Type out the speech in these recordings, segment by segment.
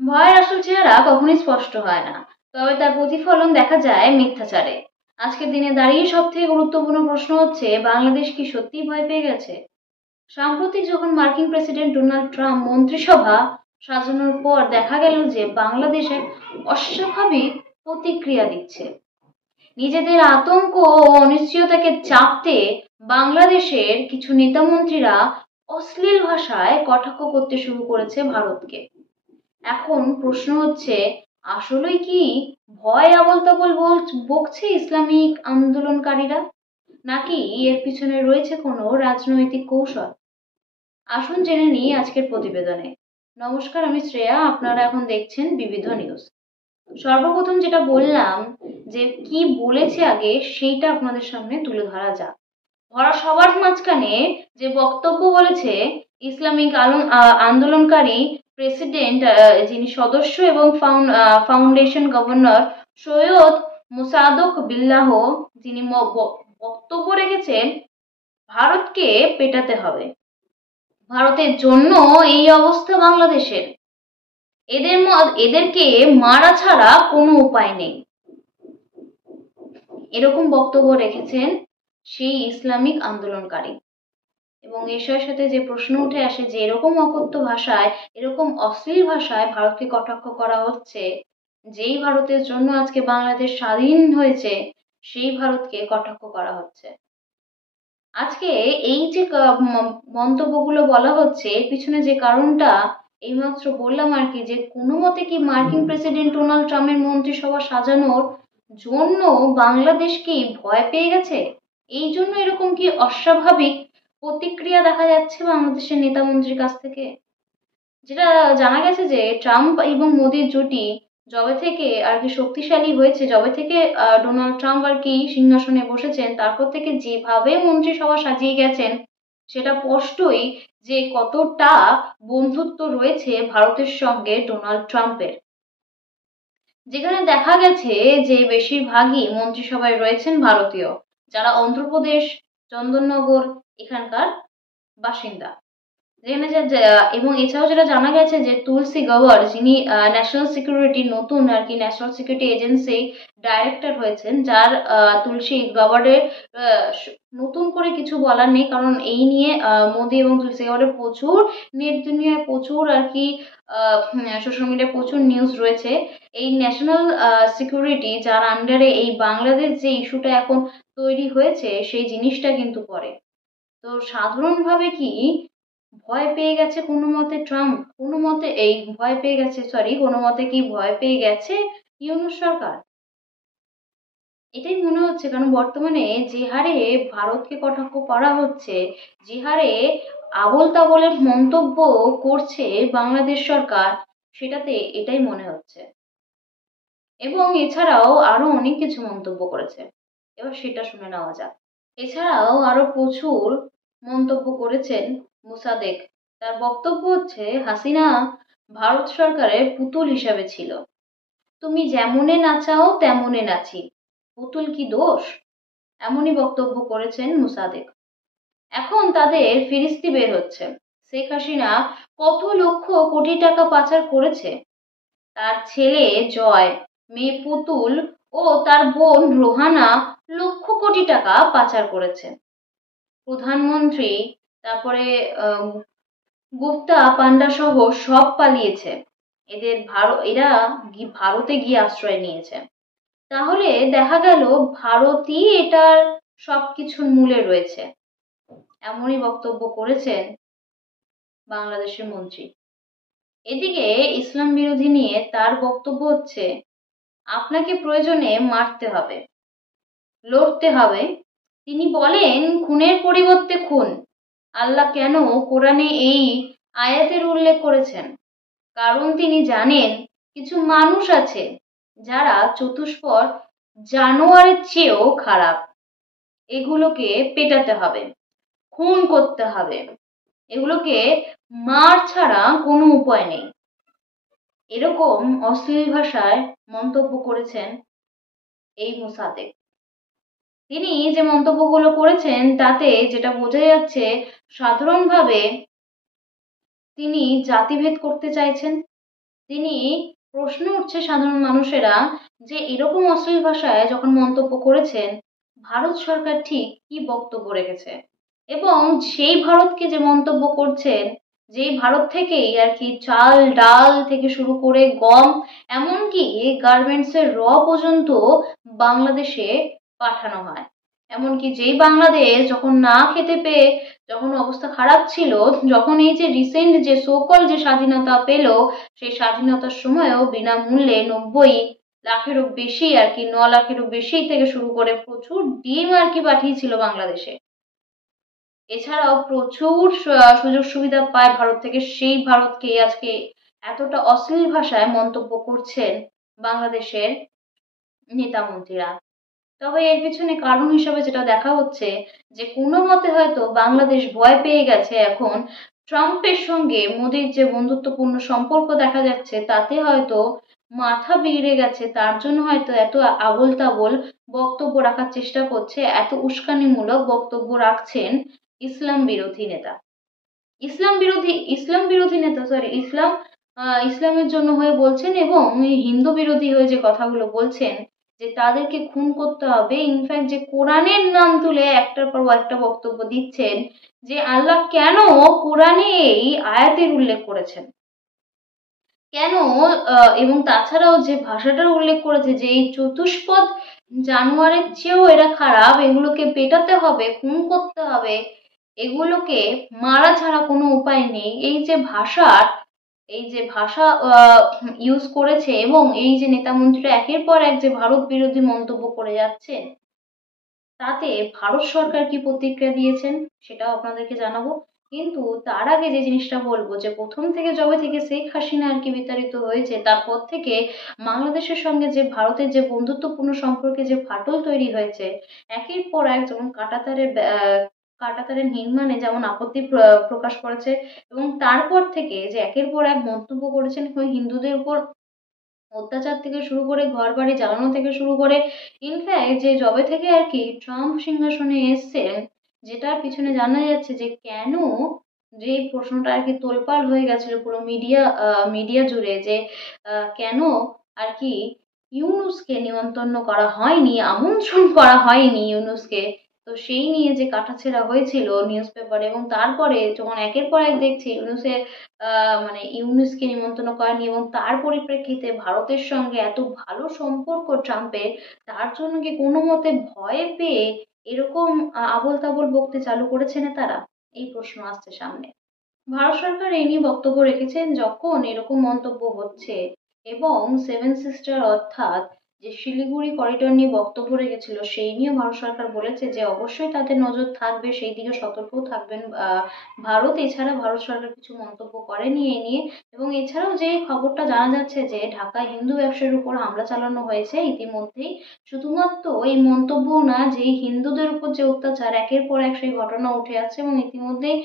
ভয়ের আসল চেহারা কখনোই স্পষ্ট হয় না, তবে তার প্রতিফলন দেখা যায় মিথ্যাচারে। আজকের দিনে দাঁড়িয়ে সব থেকে গুরুত্বপূর্ণ প্রশ্ন হচ্ছে, বাংলাদেশ কি সত্যিই ভয় পেয়ে গেছে? সাম্প্রতিক যখন মার্কিন প্রেসিডেন্ট ডোনাল্ড ট্রাম্প মন্ত্রিসভা সাজানোর পর দেখা গেল যে বাংলাদেশের অস্বাভাবিক প্রতিক্রিয়া দিচ্ছে। নিজেদের আতঙ্ক ও অনিশ্চয়তাকে চাপতে বাংলাদেশের কিছু নেতামন্ত্রীরা অশ্লীল ভাষায় কটাক্ষ করতে শুরু করেছে ভারতকে। এখন প্রশ্ন হচ্ছে, আসলেই কি ভয় আবোল তাবোল বকছে ইসলামিক আন্দোলনকারীরা, নাকি এর পিছনে রয়েছে কোনো রাজনৈতিক কৌশল? আসুন জেনে নিই আজকের প্রতিবেদনে। নমস্কার, আমি শ্রেয়া, আপনারা এখন দেখছেন বিবিধ নিউজ। সর্বপ্রথম যেটা বললাম, যে কি বলেছে আগে সেইটা আপনাদের সামনে তুলে ধরা যাক। ধরা সবার মাঝখানে যে বক্তব্য বলেছে ইসলামিক আন্দোলনকারী প্রেসিডেন্ট, যিনি সদস্য এবং ফাউন্ডেশন গভর্নর সৈয়দ মুসাদক বিল্লাহ, যিনি বক্তব্য রেখেছেন ভারতকে পেটাতে হবে। ভারতের জন্য এই অবস্থা বাংলাদেশের, এদেরকে মারা ছাড়া কোনো উপায় নেই, এরকম বক্তব্য রেখেছেন সেই ইসলামিক আন্দোলনকারী। এবং এর সাথে যে প্রশ্ন উঠে আসে যে এরকম অকথ্য ভাষায়, এরকম অশ্লীল ভাষায় ভারতকে কটাক্ষ করা হচ্ছে, যেই ভারতের জন্য আজকে বাংলাদেশ স্বাধীন হয়েছে, সেই ভারতকে কটাক্ষ করা হচ্ছে। আজকে এই যে মন্তব্যগুলো বলা হচ্ছে, এর পিছনে যে কারণটা এইমাত্র বললাম আর কি, যে কোনো মতে কি মার্কিন প্রেসিডেন্ট ডোনাল্ড ট্রাম্পের মন্ত্রিসভা সাজানোর জন্য বাংলাদেশ কি ভয় পেয়ে গেছে? এই জন্য এরকম কি অস্বাভাবিক প্রতিক্রিয়া দেখা যাচ্ছে বাংলাদেশের নেতা মন্ত্রীর কাছ থেকে? যেটা জানা গেছে যে ট্রাম্প এবং মোদির জুটি যবে থেকে আর কি শক্তিশালী হয়েছে, যবে থেকে ডোনাল্ড ট্রাম্প আর কি সিংহাসনে বসেছেন, তারপর থেকে যেভাবে মন্ত্রিসভা সাজিয়ে গেছেন, সেটা স্পষ্টই যে কতটা বন্ধুত্ব রয়েছে ভারতের সঙ্গে ডোনাল্ড ট্রাম্পের। যেখানে দেখা গেছে যে বেশিরভাগই মন্ত্রিসভায় রয়েছেন ভারতীয়, যারা অন্ধ্রপ্রদেশ, চন্দননগর এখানকার বাসিন্দা। যেখানে এবং এছাড়াও যেটা জানা গেছে যে তুলসী গওয়ার, যিনি ন্যাশনাল সিকিউরিটি নতুন আর কি ন্যাশনাল সিকিউরিটি এজেন্সি ডাইরেক্টর হয়েছেন, যার তুলসী গাওয়ারের নতুন করে কিছু বলার নেই, কারণ এই নিয়ে মোদি এবং তুলসী গাওয়ারের প্রচুর নেট দুনিয়ায় প্রচুর আর কি সোশ্যাল মিডিয়ায় প্রচুর নিউজ রয়েছে। এই ন্যাশনাল সিকিউরিটি যার আন্ডারে এই বাংলাদেশ যে ইস্যুটা এখন তৈরি হয়েছে, সেই জিনিসটা কিন্তু পড়ে। তো সাধারণভাবে কি ভয় পেয়ে গেছে কোনো মতে ট্রাম্প, কোনো মতে এই ভয় পেয়ে গেছে, সরি, কোনো মতে কি ভয় পেয়ে গেছে ইউনূস সরকার? এটাই মনে হচ্ছে, কারণ বর্তমানে যে হারে ভারতকে কটাক্ষ করা হচ্ছে, যে হারে আবোল তাবোলের মন্তব্য করছে বাংলাদেশ সরকার, সেটাতে এটাই মনে হচ্ছে। এবং এছাড়াও আরো অনেক কিছু মন্তব্য করেছে, এবার সেটা শুনে নেওয়া যাক। এছাড়াও আরো প্রচুর মন্তব্য করেছেন মুসাদেক। তার বক্তব্য হচ্ছে, হাসিনা ভারত সরকারের পুতুল হিসাবে ছিল, তুমি যেমনে নাচাও তেমনে নাচি, পুতুল কি দোষ? এমনই বক্তব্য করেছেন মুসাদেক। এখন তাদের ফিরিস্তি বের হচ্ছে, শেখ হাসিনা কত লক্ষ কোটি টাকা পাচার করেছে, তার ছেলে জয়, মেয়ে পুতুল ও তার বোন রোহানা লক্ষ কোটি টাকা পাচার করেছে। প্রধানমন্ত্রী, তারপরে গুপ্তা পান্ডা সহ সব পালিয়েছে, এরা ভারতে গিয়ে আশ্রয় নিয়েছে। তাহলে দেখা গেল ভারতই এটার সবকিছুর মূলে রয়েছে, এমনই বক্তব্য করেছেন বাংলাদেশের মন্ত্রী। এদিকে ইসলাম বিরোধী নিয়ে তার বক্তব্য হচ্ছে, আপনাকে প্রয়োজনে মারতে হবে, লড়তে হবে। তিনি বলেন, খুনের পরিবর্তে খুন। আল্লাহ কেন কোরআনে এই আয়াতের উল্লেখ করেছেন? কারণ তিনি জানেন কিছু মানুষ আছে যারা চতুষ্পদ জানোয়ারের চেয়েও খারাপ, এগুলোকে পেটাতে হবে, খুন করতে হবে, এগুলোকে মার ছাড়া কোনো উপায় নেই, এরকম অশ্লীল ভাষায় মন্তব্য করেছেন এই মুসাদেক। তিনি যে মন্তব্যগুলো করেছেন তাতে যেটা বোঝা যাচ্ছে, সাধারণভাবে তিনি জাতিভেদ করতে চাইছেন। তিনি প্রশ্ন উঠছে সাধারণ মানুষেরা যে এরকম অশ্লীল ভাষায় যখন মন্তব্য করেছেন, ভারত সরকার ঠিক কি বক্তব্য রেখেছে, এবং সেই ভারতকে যে মন্তব্য করছেন, যেই ভারত থেকেই আর কি চাল ডাল থেকে শুরু করে গম, এমনকি গার্মেন্টসের পর্যন্ত বাংলাদেশে পাঠানো হয়। এমনকি যেই বাংলাদেশ যখন না খেতে পেয়ে, যখন অবস্থা খারাপ ছিল, যখন এই যে রিসেন্ট যে সোকল যে স্বাধীনতা পেল, সেই স্বাধীনতার সময়ও বিনামূল্যে 90 লাখেরও বেশি আর কি, 9 লাখেরও বেশি থেকে শুরু করে প্রচুর ডিম আর কি পাঠিয়েছিল বাংলাদেশে। এছাড়াও প্রচুর সুযোগ সুবিধা পায় ভারত থেকে, সেই ভারতকে আজকে এতটা অশ্লীল ভাষায় মন্তব্য করছেন বাংলাদেশের নেতা মন্ত্রীরা। তবে এর পিছনে কারণ হিসেবে যেটা দেখা হচ্ছে, যে কোনো মতে হয়তো বাংলাদেশ ভয় পেয়ে গেছে এখন ট্রাম্পের সঙ্গে মোদির যে বন্ধুত্বপূর্ণ সম্পর্ক দেখা যাচ্ছে, তাতে হয়তো মাথা বিগড়ে গেছে, তার জন্য হয়তো এত আবোল তাবোল বক্তব্য রাখার চেষ্টা করছে, এত উস্কানিমূলক বক্তব্য রাখছেন ইসলাম বিরোধী নেতা। ইসলাম বিরোধী নেতা, সরি, ইসলামের জন্য হয়ে বলছেন, এবং হিন্দু বিরোধী হয়ে যে কথাগুলো বলছেন, যে তাদেরকে খুন করতে হবে, ইনফ্যাক্ট যে কোরআনের নাম তুলে একটার পর একটা বক্তব্য দিচ্ছেন, যে আল্লাহ কেন কোরআনে এই আয়াতের উল্লেখ করেছেন, কেন, এবং তাছাড়াও যে ভাষাটার উল্লেখ করেছে যে এই চতুষ্পদ জানোয়ারের চেয়েও এরা খারাপ, এগুলোকে পেটাতে হবে, খুন করতে হবে, এগুলোকে মারা ছাড়া কোনো উপায় নেই, এই যে ভাষা ইউজ করেছে, এবং এই যে নেতা মন্ত্রীরা একের পর এক যে ভারত বিরোধী মন্তব্য করে যাচ্ছেন, তাতে ভারত সরকার কি প্রতিক্রিয়া দিয়েছেন সেটাও আপনাদেরকে জানাবো। কিন্তু তার আগে যে জিনিসটা বলবো, যে প্রথম থেকে যবে থেকে শেখ হাসিনা আর কি বিতাড়িত হয়েছে, তারপর থেকে বাংলাদেশের সঙ্গে যে ভারতের যে বন্ধুত্বপূর্ণ সম্পর্কে যে ফাটল তৈরি হয়েছে, একের পর এক যেমন কাঁটাতারের নির্মাণে যেমন আপত্তি প্রকাশ করেছে, এবং তারপর থেকে যে একের পর এক মন্তব্য করেছেন হিন্দুদের উপর অত্যাচার থেকে শুরু করে ঘরবাড়ি জ্বালানো থেকে শুরু করে, ইনফ্যাক্ট যে যবে থেকে আর কি ট্রাম্প সিংহাসনে এসছেন, যেটার পিছনে জানা যাচ্ছে যে কেন, যে প্রশ্নটা আর কি তোলপাড় হয়ে গেছিল পুরো মিডিয়া জুড়ে, যে কেন আর কি ইউনূসকে নিমন্ত্রণ করা হয়নি, আমন্ত্রণ করা হয়নি ইউনূসকে। তো সেই নিয়ে যে কাটাছেঁড়া হয়েছিল নিউজ পেপারে, এবং তারপরে যখন একের পর এক দেখছি ইউনূসের মানে ইউনূসকে নিমন্ত্রণ করেনি, এবং তার পরিপ্রেক্ষিতে ভারতের সঙ্গে এত ভালো সম্পর্ক ট্রাম্পের, তার জন্য কি কোনো মতে ভয় পেয়ে এরকম আবোল তাবোল বকতে চালু করেছে না তারা? এই প্রশ্ন আসছে সামনে। ভারত সরকার এই নিয়ে বক্তব্য রেখেছেন, যখন এরকম মন্তব্য হচ্ছে, এবং সেভেন সিস্টার অর্থাৎ যে শিলিগুড়ি করিডোর নিয়ে বক্তব্য রেখেছিল, সেই নিয়ে ভারত সরকার বলেছে যে অবশ্যই তাদের নজর থাকবে, সেই দিকে সতর্কও থাকবেন ভারত। এছাড়া ভারত সরকার কিছু মন্তব্য করেনি এই নিয়ে, এবং এছাড়াও যে খবরটা জানা যাচ্ছে যে ঢাকায় হিন্দু ব্যবসায়ীর উপর হামলা চালানো হয়েছে ইতিমধ্যেই, শুধুমাত্র এই মন্তব্য না, যে হিন্দুদের উপর যে অত্যাচার একের পর এক সেই ঘটনা উঠে আসছে, এবং ইতিমধ্যেই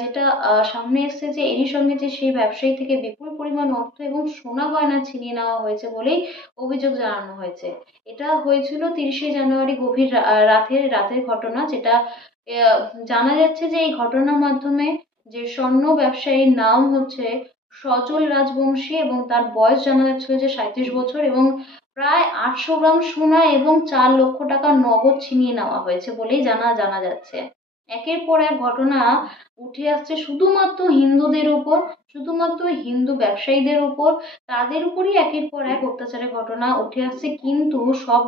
যেটা সামনে এসছে যে এরই সঙ্গে যে সেই ব্যবসায়ী থেকে বিপুল পরিমাণ অর্থ এবং সোনা গয়না ছিনিয়ে নেওয়া হয়েছে বলেই অভিযোগ জানানো হয়েছে। এটা হয়েছিল 30শে জানুয়ারি গভীর রাতের ঘটনা, যেটা আহ, জানা যাচ্ছে যে এই ঘটনার মাধ্যমে যে স্বর্ণ ব্যবসায়ীর নাম হচ্ছে সজল রাজবংশী, এবং তার বয়স জানা যাচ্ছিল যে 37 বছর, এবং প্রায় 800 গ্রাম সোনা এবং 4 লক্ষ টাকা নগদ ছিনিয়ে নেওয়া হয়েছে বলেই জানা যাচ্ছে। একের পর এক ঘটনা উঠে আসছে শুধুমাত্র হিন্দুদের উপর, শুধুমাত্র হিন্দু ব্যবসায়ীদের উপর, তাদের উপরই একের পর এক অত্যাচারের ঘটনা উঠে আসছে। কিন্তু সব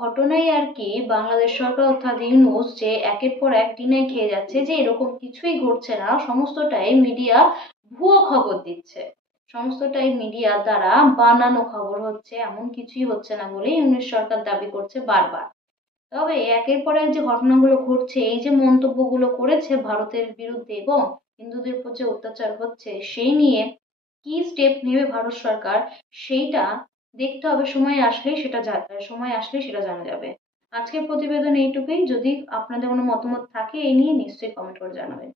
ঘটনাই আর কি বাংলাদেশ সরকার অর্থাৎ ইউনূস যে একের পর এক ডিনাই খেয়ে যাচ্ছে, যে এরকম কিছুই ঘটছে না, সমস্তটাই মিডিয়া ভুয়ো খবর দিচ্ছে, সমস্তটাই মিডিয়ার দ্বারা বানানো খবর হচ্ছে, এমন কিছুই হচ্ছে না বলে ইউনূস সরকার দাবি করছে বারবার। তবে একের পর এক যে ঘটনাগুলো ঘটছে, এই যে মন্তব্যগুলো করেছে ভারতের বিরুদ্ধে, এবং হিন্দুদের উপর যে অত্যাচার হচ্ছে, সেই নিয়ে কি স্টেপ নেবে ভারত সরকার, সেইটা দেখতে হবে, সময় আসলেই সেটা জানা যাবে। আজকের প্রতিবেদন এইটুকুই। যদি আপনাদের কোনো মতামত থাকে এই নিয়ে, নিশ্চয়ই কমেন্ট করে জানাবেন।